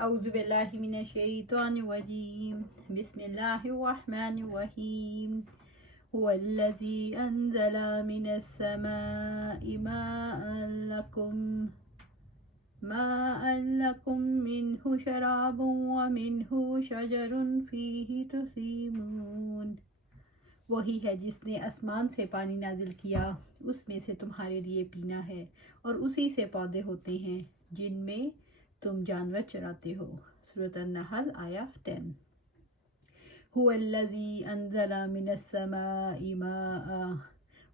أعوذ بالله من الشيطان الرجيم بسم الله الرحمن الرحيم هو الذي أنزل من السماء ماء لكم منه شراب ومنه شجر فيه تسيمون. وہی ہے جس نے آسمان سے پانی نازل کیا، اس میں سے تمہارے لیے پینا ہے، اور اسی سے پودے ہوتے ہیں جن میں تم جانور چراتے ہو۔ سورۃ النحل آیا 10۔ هو الذی انزل من السماء ماء،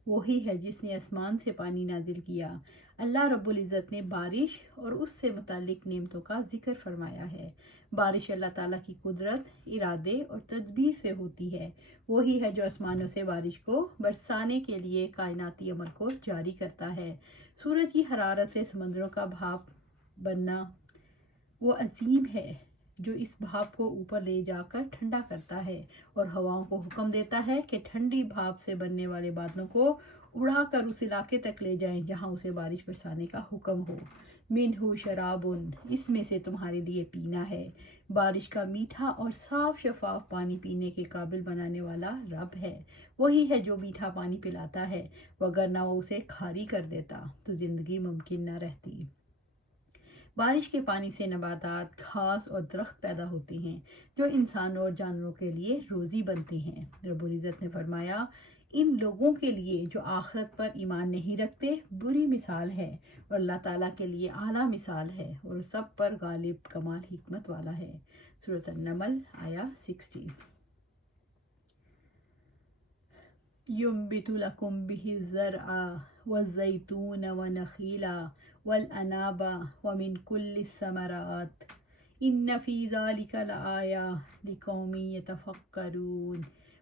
وہی ہے جس نے آسمان سے پانی نازل کیا۔ اللہ رب العزت نے بارش اور اس سے متعلق نعمتوں کا ذکر فرمایا ہے۔ بارش اللہ تعالیٰ کی قدرت، ارادے اور تدبیر سے ہوتی ہے۔ وہی ہے جو آسمانوں سے بارش کو برسانے کے لیے کائناتی عمل کو جاری کرتا ہے۔ سورج کی حرارت سے سمندروں کا بھاپ بننا وہ عظیم ہے جو اس بھاپ کو اوپر لے جا کر ٹھنڈا کرتا ہے، اور ہواؤں کو حکم دیتا ہے کہ ٹھنڈی بھاپ سے بننے والے بادلوں کو اڑا کر اس علاقے تک لے جائیں جہاں اسے بارش برسانے کا حکم ہو۔ منہ شراب، اس میں سے تمہارے لیے پینا ہے۔ بارش کا میٹھا اور صاف شفاف پانی پینے کے قابل بنانے والا رب ہے۔ وہی ہے جو میٹھا پانی پلاتا ہے، وگرنہ وہ اسے کھاری کر دیتا تو زندگی ممکن نہ رہتی۔ بارش کے پانی سے نباتات، گھاس اور درخت پیدا ہوتے ہیں جو انسانوں اور جانوروں کے لیے روزی بنتے ہیں۔ رب العزت نے فرمایا، ان لوگوں کے لیے جو آخرت پر ایمان نہیں رکھتے بری مثال ہے، اور اللہ تعالیٰ کے لیے اعلیٰ مثال ہے، اور سب پر غالب کمال حکمت والا ہے۔ سورۃ النمل آیا 60۔ ينبت لكم به الزرع والزيتون والنخيل والأعناب ومن كل الثمرات إن في ذلك لآية لقوم يتفكرون۔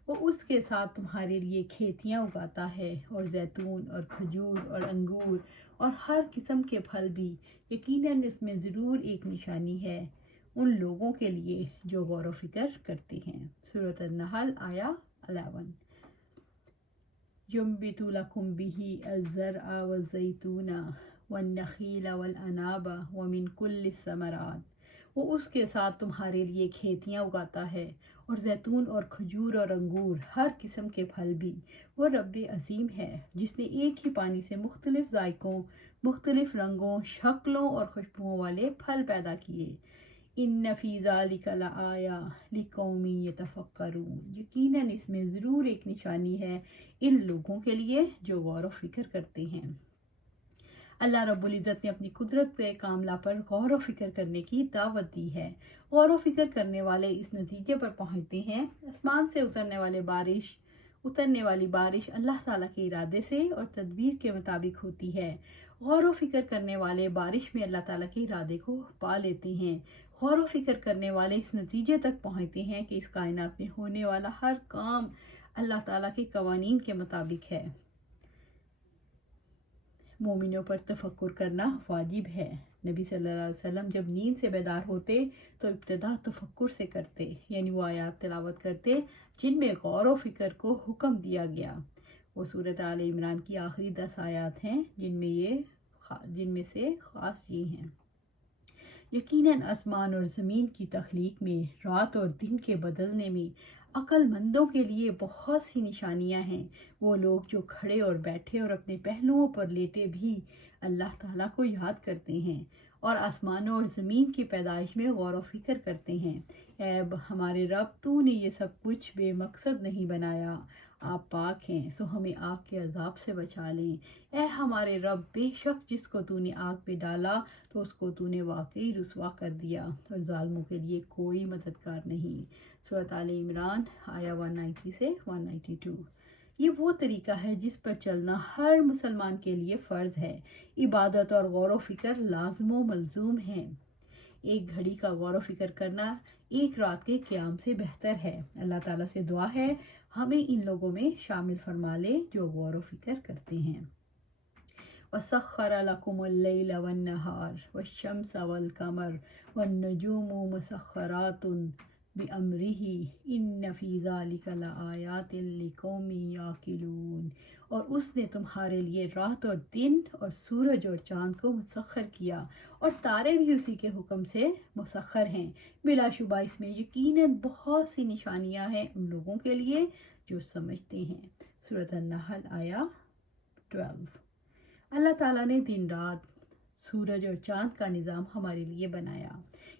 وہ اس کے ساتھ تمہارے لیے کھیتیاں اگاتا ہے، اور زیتون اور کھجور اور انگور اور ہر قسم کے پھل بھی، یقیناً اس میں ضرور ایک نشانی ہے ان لوگوں کے لیے جو غور و فکر کرتے ہیں۔ سورۃ النحل آیا 11۔ ينبت لكم به الزرع والزيتون والنخيل والأعناب ومن كل الثمرات، وہ اس کے ساتھ تمہارے لیے کھیتیاں اگاتا ہے، اور زیتون اور کھجور اور انگور، ہر قسم کے پھل بھی۔ وہ رب عظیم ہے جس نے ایک ہی پانی سے مختلف ذائقوں، مختلف رنگوں، شکلوں اور خوشبوؤں والے پھل پیدا کیے۔ ان فی ذلک لآیہ لقوم یتفکرون، یقیناً اس میں ضرور ایک نشانی ہے ان لوگوں کے لیے جو غور و فکر کرتے ہیں۔ اللہ رب العزت نے اپنی قدرت کاملہ پر غور و فکر کرنے کی دعوت دی ہے۔ غور و فکر کرنے والے اس نتیجے پر پہنچتے ہیں، آسمان سے اترنے والی بارش اللہ تعالیٰ کے ارادے سے اور تدبیر کے مطابق ہوتی ہے۔ غور و فکر کرنے والے بارش میں اللہ تعالیٰ کے ارادے کو پا لیتے ہیں۔ غور و فکر کرنے والے اس نتیجے تک پہنچتے ہیں کہ اس کائنات میں ہونے والا ہر کام اللہ تعالیٰ کے قوانین کے مطابق ہے۔ مومنوں پر تفکر کرنا واجب ہے۔ نبی صلی اللہ علیہ وسلم جب نیند سے بیدار ہوتے تو ابتدا تفکر سے کرتے، یعنی وہ آیات تلاوت کرتے جن میں غور و فکر کو حکم دیا گیا۔ وہ سورۃ آل عمران کی آخری 10 آیات ہیں جن میں سے خاص یہ ہیں۔ یقیناً آسمان اور زمین کی تخلیق میں، رات اور دن کے بدلنے میں عقل مندوں کے لیے بہت سی نشانیاں ہیں۔ وہ لوگ جو کھڑے اور بیٹھے اور اپنے پہلوؤں پر لیٹے بھی اللہ تعالیٰ کو یاد کرتے ہیں، اور آسمانوں اور زمین کی پیدائش میں غور و فکر کرتے ہیں۔ اے ہمارے رب، تو نے یہ سب کچھ بے مقصد نہیں بنایا، آپ پاک ہیں، سو ہمیں آگ کے عذاب سے بچا لیں۔ اے ہمارے رب، بے شک جس کو تو نے آگ پہ ڈالا تو اس کو تو نے واقعی رسوا کر دیا، اور ظالموں کے لیے کوئی مددگار نہیں۔ سورۃ آل عمران آیا 190 سے 192۔ یہ وہ طریقہ ہے جس پر چلنا ہر مسلمان کے لیے فرض ہے۔ عبادت اور غور و فکر لازم و ملزوم ہیں۔ ایک گھڑی کا غور و فکر کرنا ایک رات کے قیام سے بہتر ہے۔ اللہ تعالیٰ سے دعا ہے ہمیں ان لوگوں میں شامل فرما لے جو غور و فکر کرتے ہیں۔ وَسَخَّرَ لَكُمُ اللَّيْلَ وَالنَّهَارَ وَالشَّمْسَ وَالْقَمَرَ وَالنُّجُومُ مُسَخَّرَاتٌ بِأَمْرِهِ إِنَّ فِي ذَلِكَ لَآيَاتٍ لِقَوْمٍ يَعْقِلُونَ۔ اور اس نے تمہارے لیے رات اور دن اور سورج اور چاند کو مسخر کیا، اور تارے بھی اسی کے حکم سے مسخر ہیں۔ بلا شبہ اس میں یقیناً بہت سی نشانیاں ہیں ان لوگوں کے لیے جو سمجھتے ہیں۔ سورۃ النحل آیا 12۔ اللہ تعالیٰ نے دن رات، سورج اور چاند کا نظام ہمارے لیے بنایا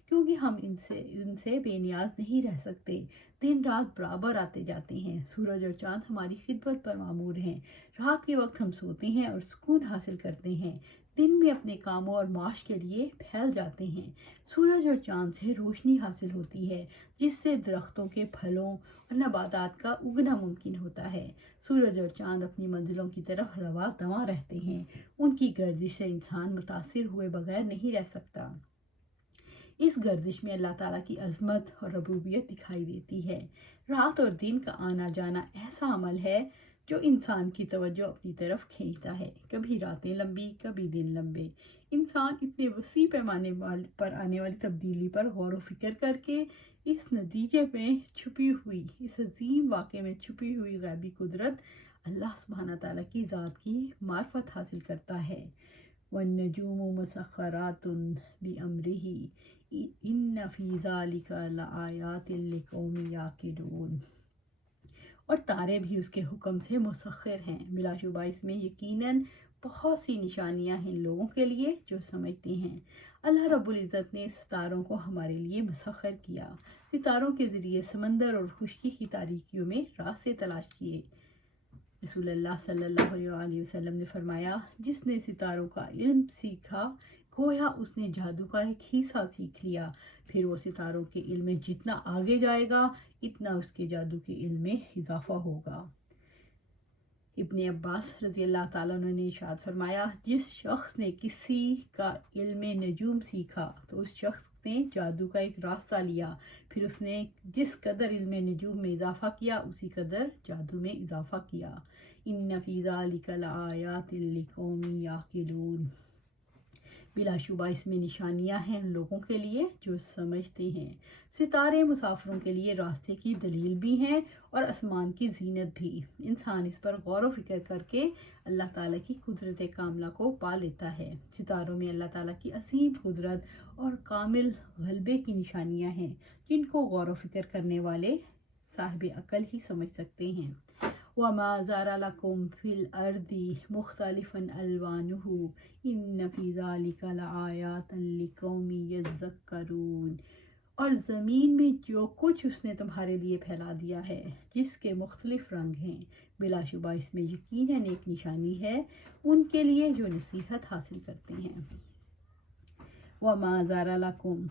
کیونکہ ہم ان سے بے نیاز نہیں رہ سکتے۔ دن رات برابر آتے جاتے ہیں۔ سورج اور چاند ہماری خدمت پر معمور ہیں۔ رات کے وقت ہم سوتے ہیں اور سکون حاصل کرتے ہیں، دن میں اپنے کاموں اور معاش کے لیے پھیل جاتے ہیں۔ سورج اور چاند سے روشنی حاصل ہوتی ہے جس سے درختوں کے پھلوں اور نباتات کا اگنا ممکن ہوتا ہے۔ سورج اور چاند اپنی منزلوں کی طرف رواں دواں رہتے ہیں، ان کی گردش سے انسان متاثر ہوئے بغیر نہیں رہ سکتا۔ اس گردش میں اللہ تعالیٰ کی عظمت اور ربوبیت دکھائی دیتی ہے۔ رات اور دن کا آنا جانا ایسا عمل ہے جو انسان کی توجہ اپنی طرف کھینچتا ہے۔ کبھی راتیں لمبی، کبھی دن لمبے۔ انسان اتنے وسیع پیمانے پر آنے والی تبدیلی پر غور و فکر کر کے اس نتیجے میں چھپی ہوئی، اس عظیم واقعے میں چھپی ہوئی غیبی قدرت اللہ سبحانہ تعالیٰ کی ذات کی معرفت حاصل کرتا ہے۔ وَالنُّجُومُ مُسَخَّرَاتٌ بِأَمْرِهِ إِنَّ فِي ذَلِكَ لَآيَاتٍ لِقَوْمٍ يَعْقِلُونَ۔ اور تارے بھی اس کے حکم سے مسخر ہیں۔ بلا شبہ اس میں یقیناً بہت سی نشانیاں ہیں لوگوں کے لیے جو سمجھتے ہیں۔ اللہ رب العزت نے ستاروں کو ہمارے لیے مسخر کیا۔ ستاروں کے ذریعے سمندر اور خشکی کی تاریکیوں میں راستے تلاش کیے۔ رسول اللہ صلی اللہ علیہ وسلم نے فرمایا، جس نے ستاروں کا علم سیکھا گویا اس نے جادو کا ایک حصہ سیکھ لیا، پھر وہ ستاروں کے علم میں جتنا آگے جائے گا اتنا اس کے جادو کے علم میں اضافہ ہوگا۔ ابن عباس رضی اللہ تعالیٰ عنہ نے ارشاد فرمایا، جس شخص نے کسی کا علم نجوم سیکھا تو اس شخص نے جادو کا ایک راستہ لیا، پھر اس نے جس قدر علم نجوم میں اضافہ کیا اسی قدر جادو میں اضافہ کیا۔ ان فی ذلک لآیات لقوم یعقلون۔ بلا شبہ اس میں نشانیاں ہیں ان لوگوں کے لیے جو سمجھتے ہیں۔ ستارے مسافروں کے لیے راستے کی دلیل بھی ہیں اور آسمان کی زینت بھی۔ انسان اس پر غور و فکر کر کے اللہ تعالیٰ کی قدرت کاملہ کو پا لیتا ہے۔ ستاروں میں اللہ تعالیٰ کی عظیم قدرت اور کامل غلبے کی نشانیاں ہیں جن کو غور و فکر کرنے والے صاحب عقل ہی سمجھ سکتے ہیں۔ وَمَا ذَرَ لَكُمْ فِي الْأَرْضِ مُخْتَلِفًا أَلْوَانُهُ إِنَّ فِي ذَلِكَ لَآيَاتًا لِقَوْمٍ يَذَّكَّرُونَ۔ اور زمین میں جو کچھ اس نے تمہارے لیے پھیلا دیا ہے جس کے مختلف رنگ ہیں، بلا شبہ اس میں یقیناً ایک نشانی ہے ان کے لیے جو نصیحت حاصل کرتے ہیں۔ وَمَا ذَرَ لَكُمْ،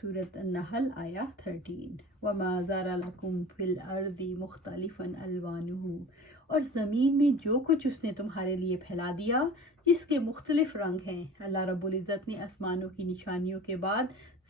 سورۃ النحل آیا 13۔ وَمَا ذَرَ لَكُمْ فِي الْأَرْضِ مُخْتَلِفًا أَلْوَانُهُ۔ اور زمین میں جو کچھ اس نے تمہارے لیے پھیلا دیا جس کے مختلف رنگ ہیں۔ اللہ رب العزت نے آسمانوں کی نشانیوں کے بعد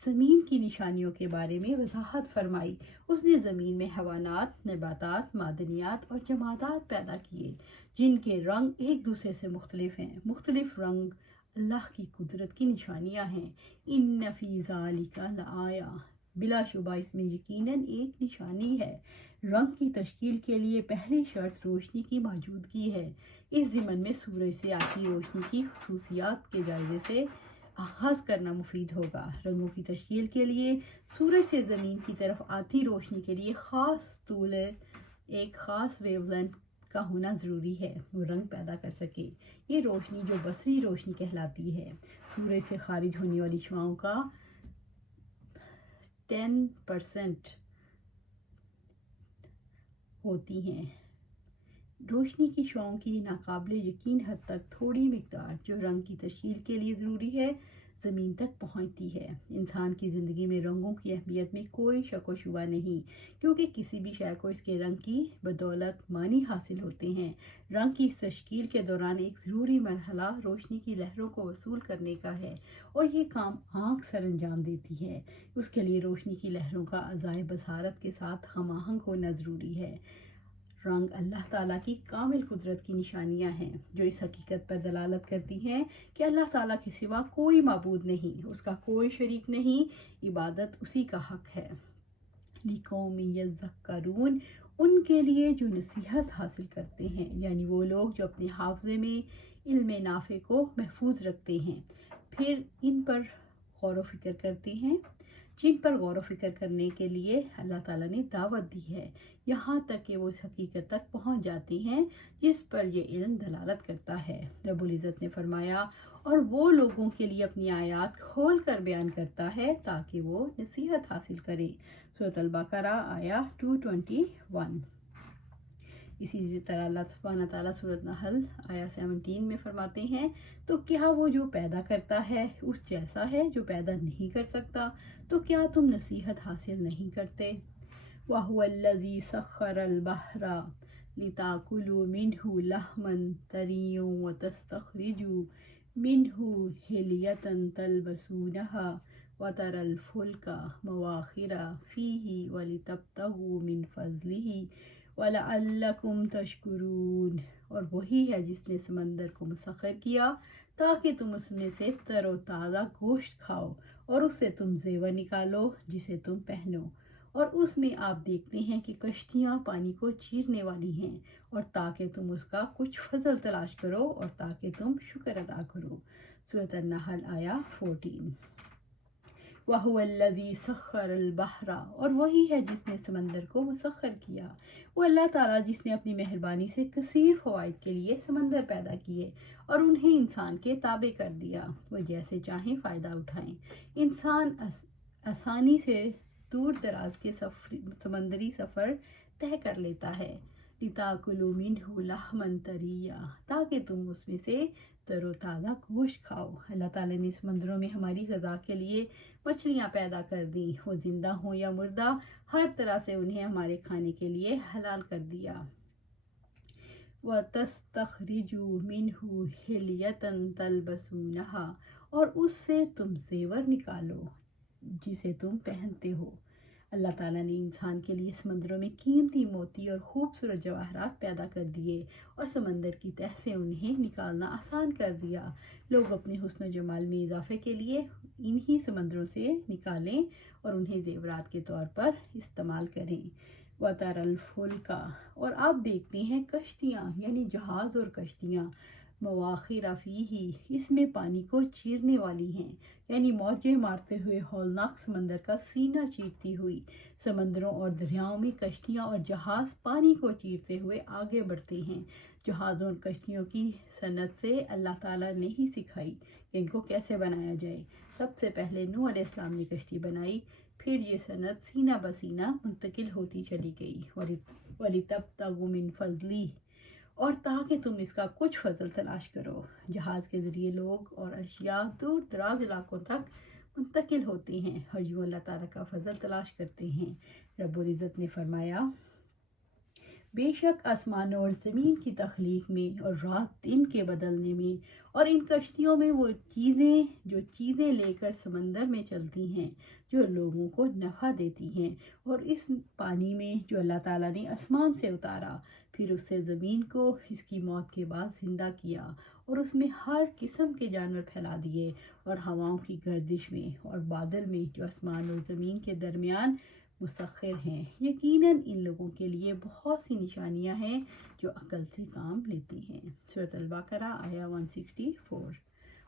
زمین کی نشانیوں کے بارے میں وضاحت فرمائی۔ اس نے زمین میں حیوانات، نباتات، معدنیات اور جمادات پیدا کیے جن کے رنگ ایک دوسرے سے مختلف ہیں۔ مختلف رنگ اللہ کی قدرت کی نشانیاں ہیں۔ ان فی ذالک لآیا، بلا شبہ اس میں یقیناً ایک نشانی ہے۔ رنگ کی تشکیل کے لیے پہلی شرط روشنی کی موجودگی ہے۔ اس ضمن میں سورج سے آتی روشنی کی خصوصیات کے جائزے سے آغاز کرنا مفید ہوگا۔ رنگوں کی تشکیل کے لیے سورج سے زمین کی طرف آتی روشنی کے لیے خاص طول، ایک خاص ویو لینتھ کا ہونا ضروری ہے وہ رنگ پیدا کر سکے۔ یہ روشنی جو بصری روشنی کہلاتی ہے، سورج سے خارج ہونے والی شعاؤں کا 10% ہوتی ہیں۔ روشنی کی شعاؤں کی ناقابل یقین حد تک تھوڑی مقدار جو رنگ کی تشکیل کے لیے ضروری ہے زمین تک پہنچتی ہے۔ انسان کی زندگی میں رنگوں کی اہمیت میں کوئی شک و شبہ نہیں، کیونکہ کسی بھی شے کو اس کے رنگ کی بدولت معنی حاصل ہوتے ہیں۔ رنگ کی تشکیل کے دوران ایک ضروری مرحلہ روشنی کی لہروں کو وصول کرنے کا ہے اور یہ کام آنکھ سر انجام دیتی ہے۔ اس کے لیے روشنی کی لہروں کا اعضائے بصارت کے ساتھ ہم آہنگ ہونا ضروری ہے۔ رنگ اللہ تعالیٰ کی کامل قدرت کی نشانیاں ہیں جو اس حقیقت پر دلالت کرتی ہیں کہ اللہ تعالیٰ کے سوا کوئی معبود نہیں، اس کا کوئی شریک نہیں، عبادت اسی کا حق ہے۔ لِقَوْمٍ يَذَّكَّرُونَ، ان کے لیے جو نصیحت حاصل کرتے ہیں، یعنی وہ لوگ جو اپنے حافظے میں علم نافع کو محفوظ رکھتے ہیں، پھر ان پر غور و فکر کرتے ہیں، جن پر غور و فکر کرنے کے لیے اللہ تعالیٰ نے دعوت دی ہے، یہاں تک کہ وہ اس حقیقت تک پہنچ جاتے ہیں جس پر یہ علم دلالت کرتا ہے۔ رب العزت نے فرمایا اور وہ لوگوں کے لیے اپنی آیات کھول کر بیان کرتا ہے تاکہ وہ نصیحت حاصل کریں۔ سورۃ البقرہ آیا 221۔ اسی طرح اللہ سبحانہ تعالیٰ سورۃ نحل آیا 17 میں فرماتے ہیں، تو کیا وہ جو پیدا کرتا ہے اس جیسا ہے جو پیدا نہیں کر سکتا؟ تو کیا تم نصیحت حاصل نہیں کرتے؟ وَهُوَ الَّذِي سَخَّرَ الْبَحْرَ لِتَأْكُلُوا مِنْهُ لَحْمًا طَرِيًّا وَتَسْتَخْرِجُوا مِنْهُ حِلْيَةً تَلْبَسُونَهَا وَتَرَى الْفُلْكَ مَوَاخِرَ فِيهِ وَلِتَبْتَغُوا مِنْ فَضْلِهِ وَلَعَلَّكُمْ تَشْكُرُونَ۔ اور وہی ہے جس نے سمندر کو مسخر کیا تاکہ تم اس میں سے تر و تازہ گوشت کھاؤ اور اس سے تم زیور نکالو جسے تم پہنو، اور اس میں آپ دیکھتے ہیں کہ کشتیاں پانی کو چیرنے والی ہیں، اور تاکہ تم اس کا کچھ فضل تلاش کرو اور تاکہ تم شکر ادا کرو۔ سورۃ النحل آیا 14۔ وَهُوَ الَّذِي سَخَّرَ الْبَحْرَ، اور وہی ہے جس نے سمندر کو مسخر کیا۔ وہ اللہ تعالیٰ جس نے اپنی مہربانی سے کثیر فوائد کے لیے سمندر پیدا کیے اور انہیں انسان کے تابع کر دیا، وہ جیسے چاہیں فائدہ اٹھائیں۔ انسان آسانی سے دور دراز کے سمندری سفر طے کر لیتا ہے۔ لِتَأْكُلُوا مِنْهُ لَحْمًا طَرِيًّا، تاکہ تم اس میں سے تر و تازہ گوشت کھاؤ۔ اللہ تعالیٰ نے سمندروں میں ہماری غذا کے لیے مچھلیاں پیدا کر دیں، وہ زندہ ہوں یا مردہ، ہر طرح سے انہیں ہمارے کھانے کے لیے حلال کر دیا۔ وَتَسْتَخْرِجُوا مِنْهُ حِلْيَةً تَلْبَسُونَهَا، اور اس سے تم زیور نکالو جسے تم پہنتے ہو۔ اللہ تعالیٰ نے انسان کے لیے سمندروں میں قیمتی موتی اور خوبصورت جواہرات پیدا کر دیے اور سمندر کی تہہ سے انہیں نکالنا آسان کر دیا۔ لوگ اپنے حسن و جمال میں اضافے کے لیے انہی سمندروں سے نکالیں اور انہیں زیورات کے طور پر استعمال کریں۔ وَتَرَى الْفُلْكَ، اور آپ دیکھتے ہیں کشتیاں، یعنی جہاز اور کشتیاں، مواخر فیہ، اس میں پانی کو چیرنے والی ہیں، یعنی موجیں مارتے ہوئے ہولناک سمندر کا سینہ چیرتی ہوئی۔ سمندروں اور دریاؤں میں کشتیاں اور جہاز پانی کو چیرتے ہوئے آگے بڑھتے ہیں۔ جہازوں اور کشتیوں کی صنعت سے اللہ تعالیٰ نے ہی سکھائی کہ ان کو کیسے بنایا جائے۔ سب سے پہلے نوح علیہ السلام نے کشتی بنائی، پھر یہ صنعت سینہ بسینہ منتقل ہوتی چلی گئی۔ وَلِتَبْتَغُوا مِنْ فَضْلِهِ، اور تاکہ تم اس کا کچھ فضل تلاش کرو۔ جہاز کے ذریعے لوگ اور اشیاء دور دراز علاقوں تک منتقل ہوتے ہیں اور یوں اللہ تعالیٰ کا فضل تلاش کرتے ہیں۔ رب العزت نے فرمایا، بے شک آسمانوں اور زمین کی تخلیق میں اور رات دن کے بدلنے میں اور ان کشتیوں میں وہ چیزیں لے کر سمندر میں چلتی ہیں جو لوگوں کو نفع دیتی ہیں، اور اس پانی میں جو اللہ تعالیٰ نے آسمان سے اتارا، پھر اس سے زمین کو اس کی موت کے بعد زندہ کیا اور اس میں ہر قسم کے جانور پھیلا دیے، اور ہواؤں کی گردش میں اور بادل میں جو آسمان اور زمین کے درمیان مسخر ہیں۔ یقیناً ان لوگوں کے لیے بہت سی نشانیاں ہیں جو عقل سے کام لیتی ہیں۔ سورۃ البقرہ آیا 164۔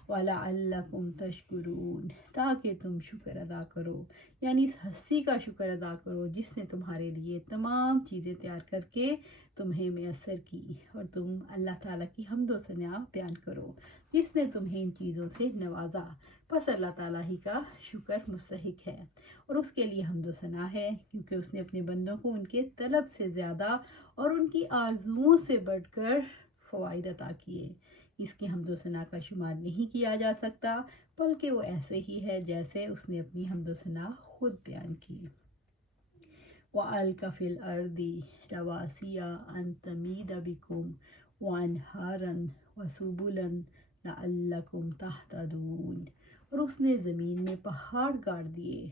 وَلَعَلَّكُمْ تَشْكُرُونَ، تاکہ تم شکر ادا کرو، یعنی اس ہستی کا شکر ادا کرو جس نے تمہارے لیے تمام چیزیں تیار کر کے تمہیں میسر کی، اور تم اللہ تعالیٰ کی حمد و ثنا بیان کرو جس نے تمہیں ان چیزوں سے نوازا۔ پس اللہ تعالیٰ ہی کا شکر مستحق ہے اور اس کے لیے حمد و ثنا ہے، کیونکہ اس نے اپنے بندوں کو ان کے طلب سے زیادہ اور ان کی آرزوؤں سے بڑھ کر فوائد عطا کیے۔ اس کی حمد و ثنا کا شمار نہیں کیا جا سکتا، بلکہ وہ ایسے ہی ہے جیسے اس نے اپنی حمد و ثنا خود بیان کی۔ وَأَلْقَ فِي الْأَرْضِ رَوَاسِيَ أَن تَمِيدَ بِكُمْ وَأَنْهَارًا وَسُبُلًا لَعَلَّكُمْ تَهْتَدُونَ، اور اس نے زمین میں پہاڑ گاڑ دیے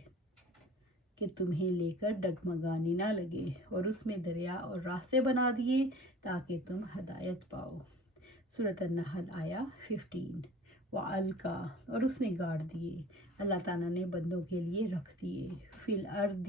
کہ تمہیں لے کر ڈگمگانے نہ لگے، اور اس میں دریا اور راستے بنا دیے تاکہ تم ہدایت پاؤ۔ سورۃ النحل آیا 15۔ وَأَلْقَا، اور اس نے گاڑ دیے، اللہ تعالیٰ نے بندوں کے لیے رکھ دیے، فِي الْأَرْضِ،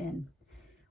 10।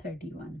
31।